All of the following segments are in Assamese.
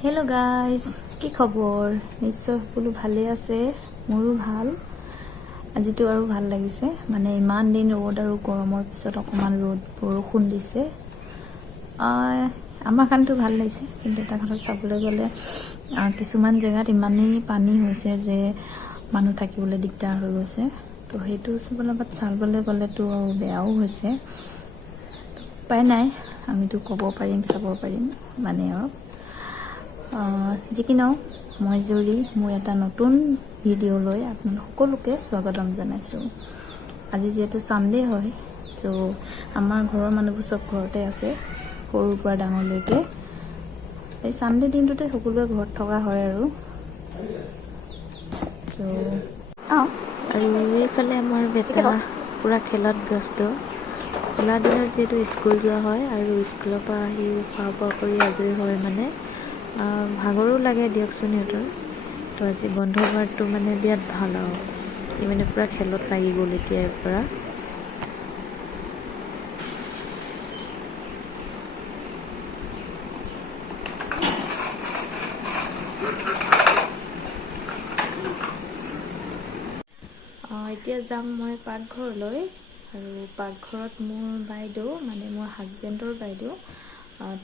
हेलो गाइस কি খবৰ নিশ্চয় সকলো ভালে আছে মোৰো ভাল আজিতো আৰু ভাল লাগিছে মানে ইমান দিন ৰ'দ আৰু গৰমৰ পিছত অকমান ৰ'দ বৰষুণ দিছে আমাৰ কাৰণটো ভাল লাগিছে কিন্তু এটা কথা চাবলৈ গ'লে কিছুমান জায়গাত ইমানেই পানী হৈছে যে মানুহ থাকিবলৈ দিগদাৰ হৈ গৈছে তো হেতু সবলবাত চাবলৈ গ'লেতো বেয়াও হৈছে পাই নাই আমিতো ক'ব পাৰিম চাব পাৰিম মানে আৰু যিকি নহওক মই জুৰি মোৰ এটা নতুন ভিডিঅ' লৈ আপোনালোক সকলোকে স্বাগতম জনাইছোঁ আজি যেহেতু সানডে হয় তো আমাৰ ঘৰৰ মানুহবোৰ সব ঘৰতে আছে সৰুৰ পৰা ডাঙৰলৈকে এই সানডে দিনটোতে সকলোৱে ঘৰত থকা হয় আৰু তো আৰু এইফালে আমাৰ বেটা পুৰা খেলত ব্যস্ত খোলা দিনত যেহেতু স্কুল যোৱা হয় আৰু স্কুলৰ পৰা আহি খোৱা বোৱা কৰি আজৰি হয় মানে ভাগৰো লাগে দিয়কচোন সিহঁতৰ তো আজি বন্ধ বাৰটো মানে বিৰাট ভাল আৰু ই মানে পুৰা খেলত লাগি গ'ল এতিয়াৰ পৰা এতিয়া যাম মই পাকঘৰলৈ আৰু পাকঘৰত মোৰ বাইদেউ মানে মোৰ হাজবেণ্ডৰ বাইদেউ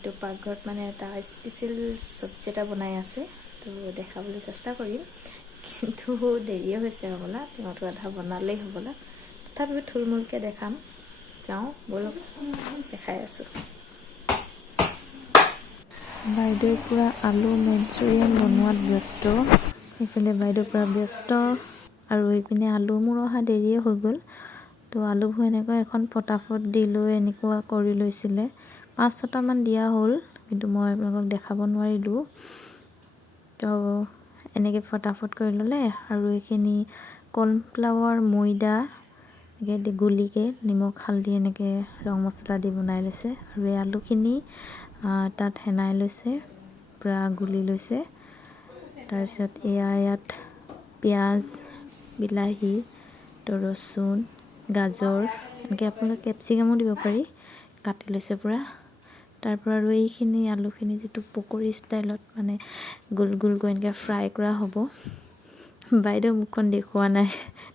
তো পাকঘৰত মানে এটা স্পেচিয়েল চব্জি এটা বনাই আছে তো দেখাবলৈ চেষ্টা কৰিম কিন্তু দেৰিয়ে হৈছে হ'বলা তেওঁতো আধা বনালেই হ'বলা তথাপিও থুলমূলকৈ দেখাম যাওঁ বলক দেখাই আছোঁ বাইদেউ পুৰা আলু মঞ্চুৰিয়ান বনোৱাত ব্যস্ত সেইফালে বাইদেউ পুৰা ব্যস্ত আৰু এইপিনে আলু মোৰ অহা দেৰিয়ে হৈ গ'ল তো আলুবোৰ এনেকৈ এখন পটাফট দি লৈ এনেকুৱা কৰি লৈছিলে 5-6টামান দিয়া হ'ল কিন্তু মই আপোনালোকক দেখাব নোৱাৰিলোঁ তো এনেকৈ ফটাফট কৰি ল'লে আৰু এইখিনি কৰ্ণফ্লাৱাৰ ময়দা এনেকৈ গুলিকৈ নিমখ হালধি এনেকৈ ৰং মছলা দি বনাই লৈছে আৰু এই আলুখিনি তাত হেনাই লৈছে পুৰা গুলি লৈছে তাৰপিছত ইয়াত পিঁয়াজ বিলাহী তো ৰচুন গাজৰ এনেকৈ আপোনালোকে কেপচিকামো দিব পাৰি কাটি লৈছে পুৰা তাৰপৰা আৰু এইখিনি আলুখিনি যিটো পকৰী ষ্টাইলত মানে গোল গোলকৈ এনেকৈ ফ্ৰাই কৰা হ'ব বাইদেউ মুখখন দেখুওৱা নাই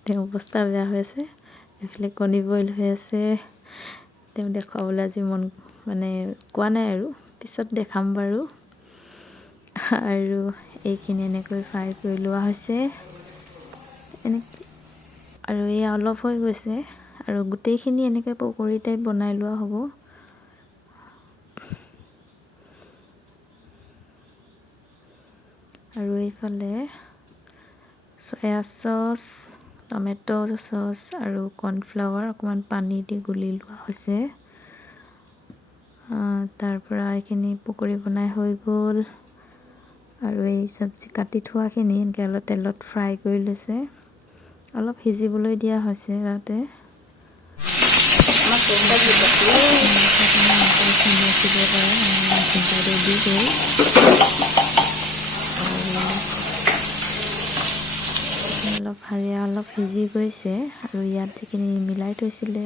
তেওঁৰ অৱস্থা বেয়া হৈ আছে এইফালে কণী বইল হৈ আছে তেওঁ দেখুৱাবলৈ আজি মন মানে কোৱা নাই আৰু পিছত দেখাম বাৰু আৰু এইখিনি এনেকৈ ফ্ৰাই কৰি লোৱা হৈছে আৰু এই অলপ হৈ গৈছে আৰু গোটেইখিনি এনেকৈ পকৰী টাইপ বনাই লোৱা হ'ব আৰু এইফালে সয়া চচ টমেটো চচ আৰু কৰ্ণফ্লাৱাৰ অকণমান পানী দি গুলি লোৱা হৈছে তাৰ পৰা এইখিনি পকৰী বনাই হৈ গ'ল আৰু এই চব্জি কাটি থোৱাখিনি এনেকৈ অলপ তেলত ফ্ৰাই কৰি লৈছে অলপ সিজিবলৈ দিয়া হৈছে তাতে অলপ সিজি গৈছে আৰু ইয়াত যিখিনি মিলাই থৈছিলে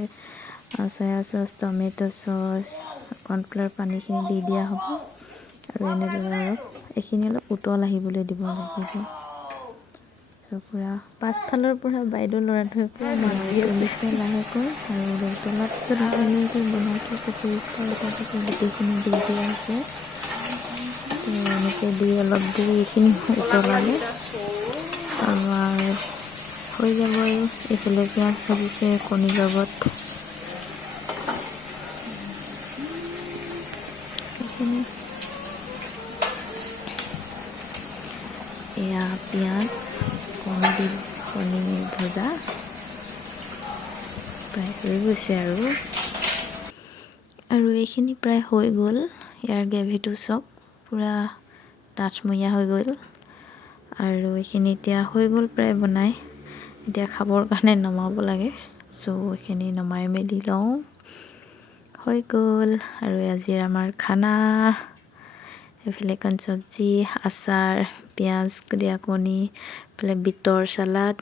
সয়া চচ টমেটো চচ কৰ্ণফ্লাৱাৰ পানীখিনি দি দিয়া হ'ব আৰু এনেদৰে অলপ এইখিনি অলপ উতল আহিবলৈ দিব লাগিব পুৰা পাছফালৰ পৰা বাইদেউ ল'ৰাটোৱে পুৰা ভাজি তুলিছে লাহেকৈ আৰু উতলাৰ পিছত ধুনীয়াকৈ বনাইছে পকৰী তাতে গোটেইখিনি দি দিয়া হৈছে এনেকৈ দি অলপ দেৰি এইখিনি উতলালে আমাৰ হৈ যাব আৰু এইফালে পিঁয়াজ ভাজিছে কণীৰ লগত এইখিনি এয়া পিঁয়াজ কণী ভজা প্ৰায় হৈ গৈছে আৰু এইখিনি প্ৰায় হৈ গ'ল ইয়াৰ গ্ৰেভিটো চাওক পুৰা ডাঠমহীয়া হৈ গ'ল আৰু এইখিনি এতিয়া হৈ গ'ল প্ৰায় বনাই এতিয়া খাবৰ কাৰণে নমাব লাগে চ' এইখিনি নমাই মেলি লওঁ হৈ গ'ল আৰু আজিৰ আমাৰ খানা এইফালে কণ চব্জি আচাৰ পিঁয়াজ দিয়া কণী এইফালে বিটৰ চালাড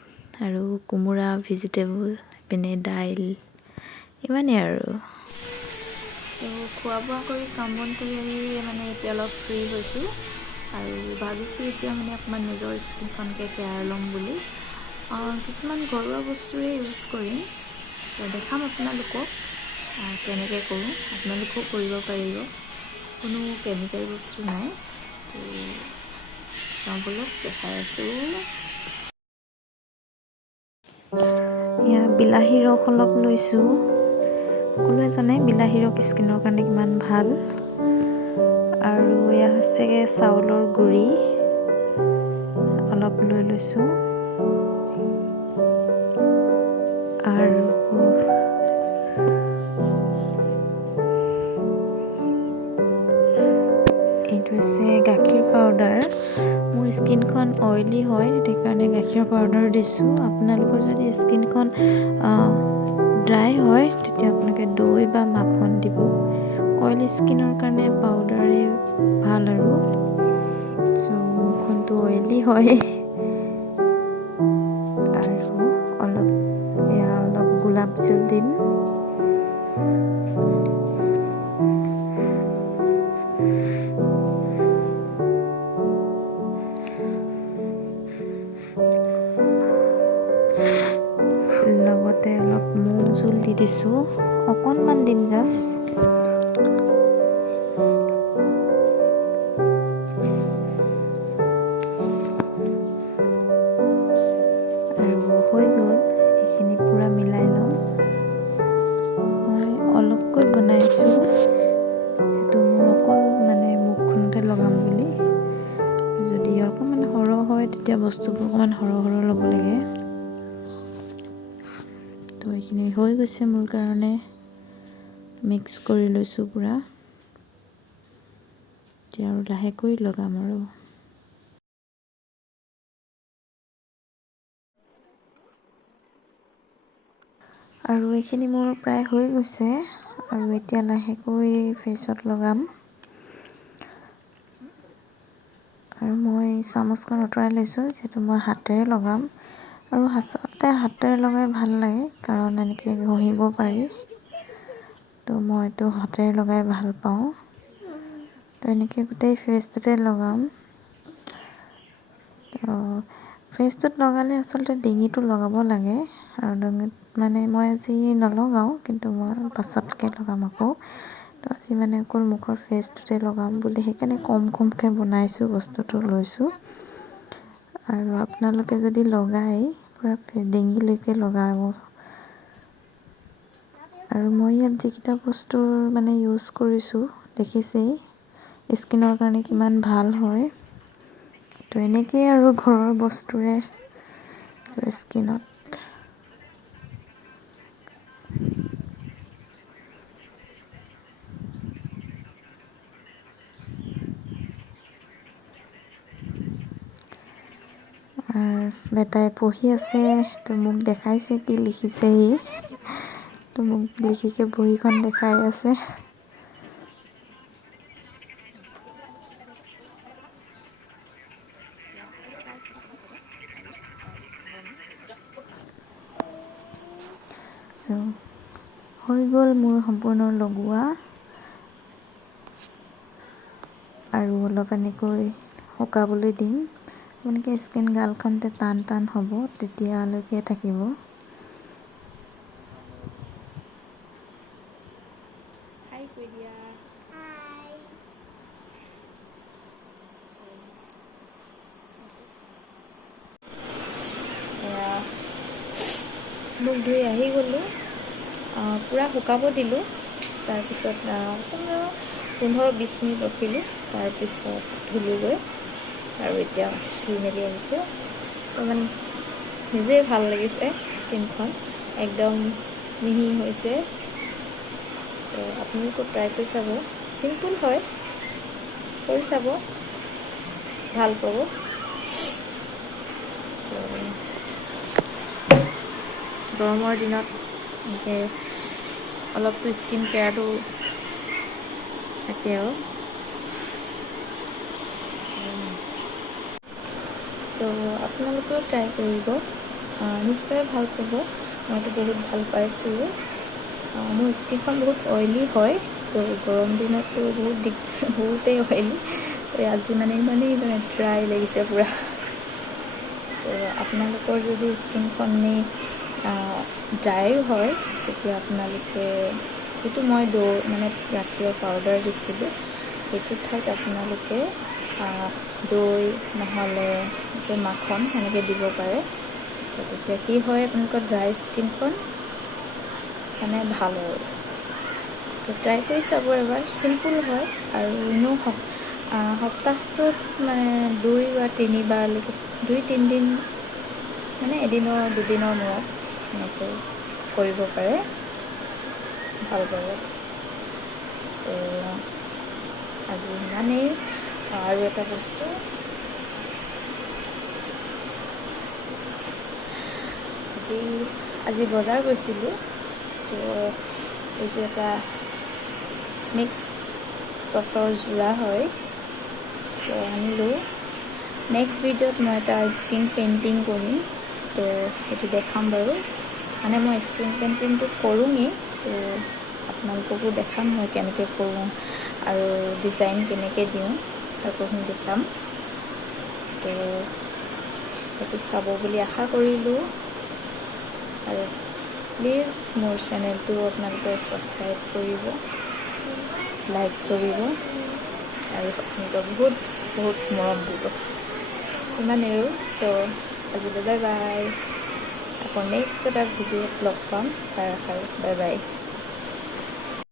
আৰু কোমোৰা ভেজিটেবল এইপিনে দাইল ইমানেই আৰু তো খোৱা বোৱা কৰি কাম বন কৰি আহি মানে এতিয়া অলপ ফ্ৰী হৈছোঁ আৰু ভাবিছোঁ এতিয়া মানে অকণমান নিজৰ স্কিনখনকে কেয়াৰ ল'ম বুলি কিছুমান ঘৰুৱা বস্তুৰে ইউজ কৰিম তো দেখাম আপোনালোকক কেনেকৈ কৰোঁ আপোনালোকেও কৰিব পাৰিব কোনো কেমিকেল বস্তু নাই তো বলক দেখাই আছোঁ এয়া বিলাহী ৰস অলপ লৈছোঁ সকলোৱে জানে বিলাহী ৰস স্কিনৰ কাৰণে কিমান ভাল আৰু এয়া হৈছে চাউলৰ গুড়ি অলপ লৈ লৈছোঁ আৰু এইটো হৈছে গাখীৰ পাউডাৰ মোৰ স্কিনখন অইলি হয় সেইকাৰণে গাখীৰ পাউডাৰ দিছোঁ আপোনালোকৰ যদি স্কিনখন ড্ৰাই হয় তেতিয়া আপোনালোকে দৈ বা মাখন দিব অইলি স্কিনৰ কাৰণে পাউডাৰে ভাল আৰু চ' মুখখনটো অইলি হয় আৰু অলপ গোলাপ জল দিম লগতে অলপ মৌ জোল দি দিছোঁ অকণমান দিম জাষ্ট আৰু হৈ গ'ল এইখিনি পূৰা মিলাই ল'ম মই অলপকৈ বনাইছোঁ যিহেতু মোৰ অকল মানে মুখখনতে লগাম বুলি যদি অকণমান সৰহ হয় তেতিয়া বস্তুবোৰ অকণমান সৰহ ল'ব লাগে তো এইখিনি হৈ গৈছে মোৰ কাৰণে মিক্স কৰি লৈছোঁ পূৰা এতিয়া আৰু লাহেকৈ লগাম আৰু এইখিনি মোৰ প্ৰায় হৈ গৈছে আৰু এতিয়া লাহেকৈ ফেচত লগাম আৰু মই চামুচখন আঁতৰাই লৈছোঁ যিহেতু মই হাতেৰে লগাম আৰু আচলতে হাতেৰে লগাই ভাল লাগে কাৰণ এনেকৈ ঘঁহিব পাৰি তো মইতো হাতেৰে লগাই ভাল পাওঁ তো এনেকৈ গোটেই ফেচটোতে লগাম তো ফেচটোত লগালে আচলতে ডিঙিটো লগাব লাগে আৰু ডিঙিত মানে মই আজি নলগাওঁ কিন্তু মই পাছতকৈ লগাম আকৌ তো আজি মানে অকল মুখৰ ফেচটোতে লগাম বুলি সেইকাৰণে কমকৈ বনাইছোঁ বস্তুটো লৈছোঁ আৰু আপোনালোকে যদি লগাই পূৰা ডিঙিলৈকে লগাব আৰু মই ইয়াত যিকেইটা বস্তুৰ মানে ইউজ কৰিছোঁ দেখিছেই স্কিনৰ কাৰণে কিমান ভাল হয় তো এনেকেই আৰু ঘৰৰ বস্তুৰে স্কিনত বেটাই পঢ়ি আছে তো মোক দেখাইছে কি লিখিছে সি তো মোক লিখিকে বহীখন দেখাই আছে তো হৈ গ'ল মোৰ সম্পূৰ্ণ লগোৱা আৰু অলপ এনেকৈ শুকাবলৈ দিম এনেকৈ স্কিন গালখনতে টান হ'ব তেতিয়ালৈকে থাকিব মুখ ধুই আহি গ'লোঁ পূৰা শুকাব দিলোঁ তাৰপিছত 15-20 মিনিট ৰখিলোঁ তাৰপিছত ধুলোঁগৈ আৰু এতিয়া ধুই মেলি আহিছোঁ মানে নিজেই ভাল লাগিছে স্কিনখন একদম মিহি হৈছে তো আপোনালোকো ট্ৰাই কৰি চাব চিম্পুল হয় কৰি চাব ভাল পাব গৰমৰ দিনত এনেকৈ অলপতো স্কিন কেয়াৰটো থাকে আৰু চ' আপোনালোকেও ট্ৰাই কৰিব নিশ্চয় ভাল পাব মইতো বহুত ভাল পাইছোঁ মোৰ স্কিনখন বহুত অইলি হয় তো গৰম দিনততো বহুতেই অইলি তো আজি মানে ইমানেই মানে ড্ৰাই লাগিছে পূৰা। তো আপোনালোকৰ যদি স্কিনখনি ড্ৰাই হয় তেতিয়া আপোনালোকে যিটো মই মানে গাখীৰৰ পাউডাৰ দিছিলোঁ সেইটো ঠাইত আপোনালোকে দৈ নহ'লে মাখন সেনেকৈ দিব পাৰে। তেতিয়া কি হয় আপোনালোকৰ ড্ৰাই স্কিনখন মানে ভাল আৰু। তো ট্ৰাই কৰি চাব এবাৰ, চিম্পুল হয় আৰু এনেও সপ্তাহটোত মানে 2 বা 3 বাৰলৈকে 2-3 দিন মানে এদিনৰ 2 দিনৰ মূৰত এনেকৈ কৰিব পাৰে, ভাল পাব। তো আজি ইমানেই। আৰু এটা বস্তু, আজি বজাৰ গৈছিলোঁ। তো এইটো এটা মিক্স টচৰ যোৰা হয়, তো আনিলোঁ। নেক্সট ভিডিঅ'ত মই এটা স্কিন পেইণ্টিং কৰিম, তো সেইটো দেখাম বাৰু। মানে মই স্কিন পেইণ্টিংটো কৰোঁৱেই, তো আপোনালোককো দেখাম মই কেনেকৈ কৰোঁ আৰু ডিজাইন কেনেকৈ দিওঁ সকলোখিনি দেখাম। তো সেইটো চাব বুলি আশা কৰিলোঁ। আৰু প্লিজ মোৰ চেনেলটো আপোনালোকে ছাবস্ক্ৰাইব কৰিব, লাইক কৰিব আৰু আপোনালোকে বহুত বহুত মৰম দিব, ইমানেই আৰু। তো আজিলৈ বাই বাই। আকৌ নেক্সট এটা ভিডিঅ'ত লগ পাম, তাৰ আশাৰে বাই বাই।